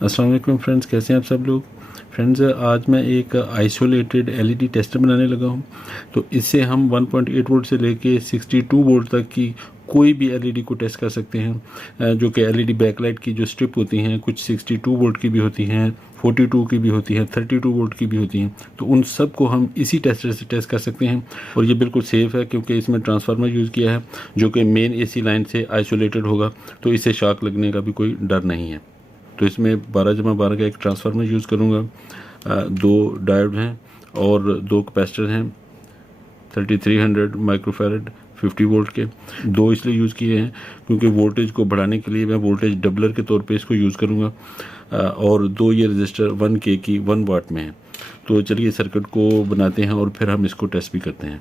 अस्सलाम वालेकुम फ्रेंड्स, कैसे हैं आप सब लोग। फ्रेंड्स, आज मैं एक आइसोलेटेड एलईडी टेस्टर बनाने लगा हूं। तो इससे हम 1.8 वोल्ट से लेके 62 वोल्ट तक की कोई भी एलईडी को टेस्ट कर सकते हैं। जो कि एलईडी बैकलाइट की जो स्ट्रिप होती हैं, कुछ 62 वोल्ट की भी होती हैं, 42 की भी होती हैं, 32 वोल्ट की भी होती हैं। तो उन सब को हम इसी टेस्टर से टेस्ट कर सकते हैं। और ये बिल्कुल सेफ़ है क्योंकि इसमें ट्रांसफार्मर यूज़ किया है जो कि मेन एसी लाइन से आइसोलेटेड होगा। तो इससे शॉक लगने का भी कोई डर नहीं है। तो इसमें 12/12 का एक ट्रांसफार्मर यूज़ करूँगा, 2 डायोड हैं और 2 कैपेसिटर हैं 3300 माइक्रोफैरड 50 वोल्ट के। 2 इसलिए यूज़ किए हैं क्योंकि वोल्टेज को बढ़ाने के लिए मैं वोल्टेज डबलर के तौर पे इसको यूज़ करूँगा। और 2 ये रजिस्टर 1K की 1 वाट में है। तो चलिए सर्किट को बनाते हैं और फिर हम इसको टेस्ट भी करते हैं।